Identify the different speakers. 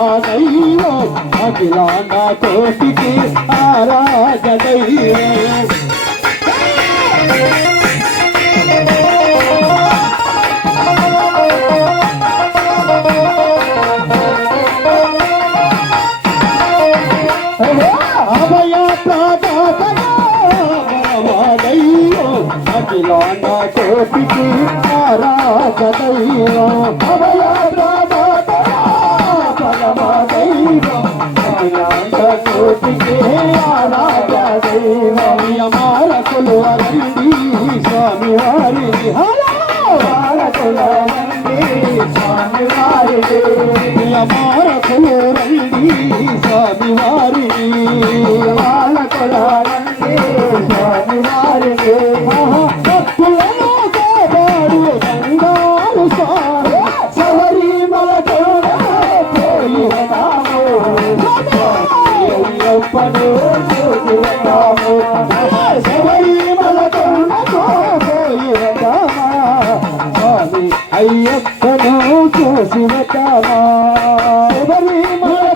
Speaker 1: పరమాదైవో అఖిలాండ కోటికి ఆరాధదైవో అభయ ప్రదాతైవో అఖిలాండ కోటికి ఆరాధదైవో అభయ యమారకులు అరండి స్వామి మారకుల రండి రండి వారిని మారకుల రండి అయ్యప్పను చూసి వద్దామా శబరిమల